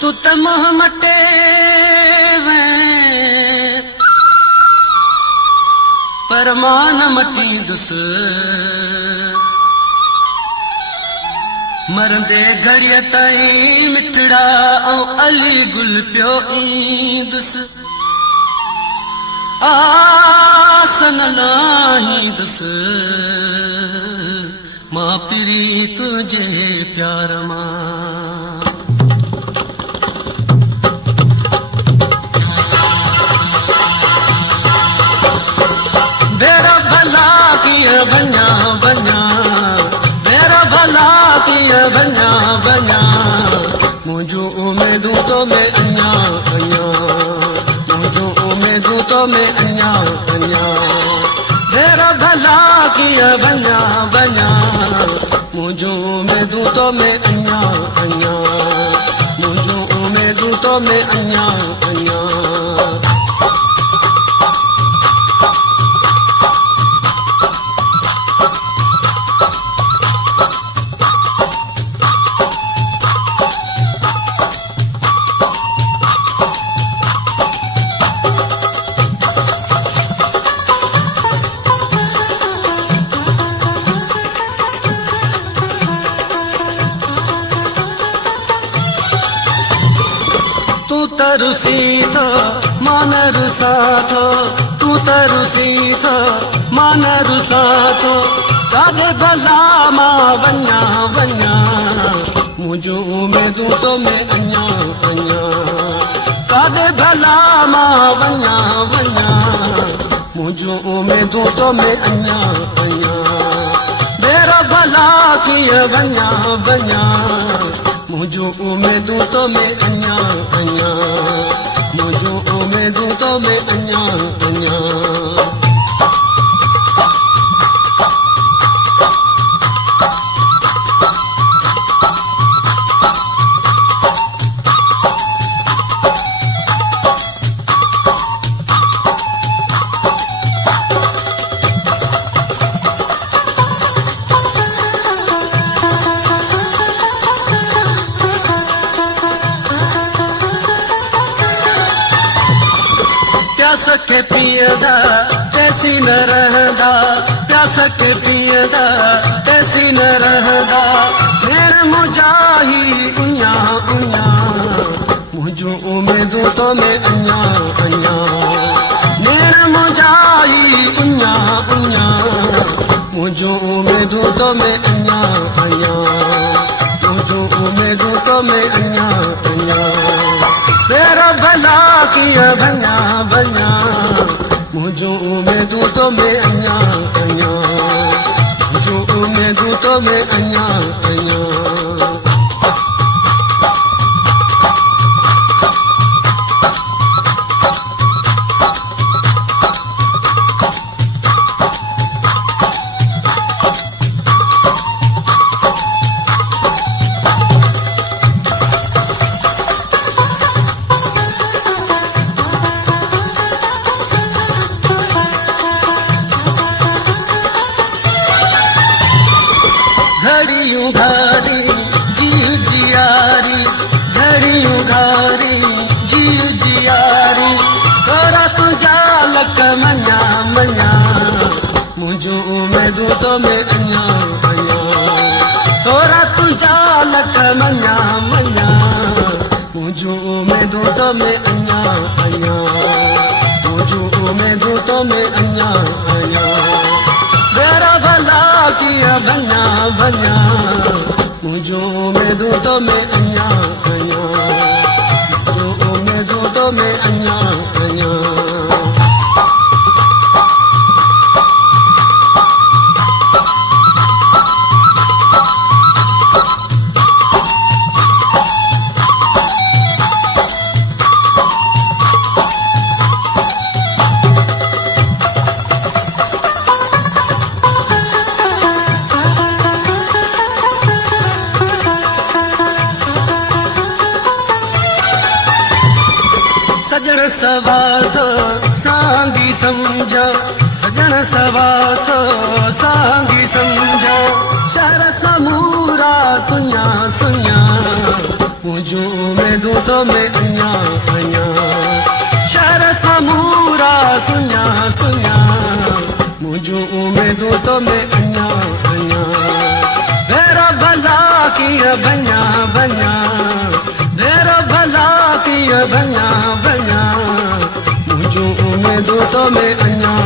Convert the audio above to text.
तू त मोह मटे पर मान मटी दुस मरंदे घड़िया ताईं मिठड़ा ऐं अली गुल पियो ईंदुस आसन लाहींदुस मां पिरी तुझे प्यार मां मेरा भला किया बन्या बन्या मेरा भला किया बन्या बन्या मुझो उम्मीदों तो मैं अन्या अन्या मुझो उम्मीदों तो मैं अन्या अन्या मेरा भला किया बन्या बन्या मुझो उम्मीदों तो मैं अन्या अन्या मुझो उम्मीदों तो मैं अन्या अन्या तरुसी थो मान रुसा थो तू तरुसी थो मान रुसा थो कादे भला मां वन्या वन्या मुझो उम्मीदों तो मैं अन्या अन्या कादे भला मां वन्या वन्या मुझो उम्मीदों तो मैं अन्या अन्या मेरा भला किया वन्या वन्या मुझो उम्मीदों तो मैं अन्या अन्या मुझो उम्मीदों तो मैं अन्या अन्या प्यास के पियदा तैसी न रहदा प्यास के पियदा तैसी न रहदा भेण मुजाही उन्या उन्या मुझो उम्मीदों तो मैं अन्या अन्या भेण मुजाही उन्या उन्या मुझो उम्मीदों तो मैं अन्या अन्या मुझो उम्मीदों तो मैं अन्या अन्या मेरा भला किया बन्या बन्या मुझो उम्मीदों तो मैं अन्या अन्या मुझो उम्मीदों तो मैं अन्या अन्या घड़ियों घारी जीव जियारी घड़ियों घारी जीव जियारी तोरा तुझा लक मन्या मन्या मुझो उम्मीदों तो मैं अन्या अन्या तोरा तुझा लक मन्या मन्या मुझो उम्मीदों तो मैं अन्या अन्या मुझो उम्मीदों तो मैं अन्या अन्या मेरा भला किया बन्या बन्या मुझो उम्मीदों तो मैं अन्या अन्या मुझो उम्मीदों तो मैं अन्या अन्या सजण सवाथो सांगी समझो सजण सवाथो सांगी समझो शहर समूरा सुञा सुञा मुझो उम्मीदों तो में अञा अञा शहर समूरा सुञा सुञा मुझो उम्मीदों तो में अञा अञा भेरा भला किया बन्या बन्या भेरा भला किया बन्या बन्या मुझो उम्मीदों तो में अञा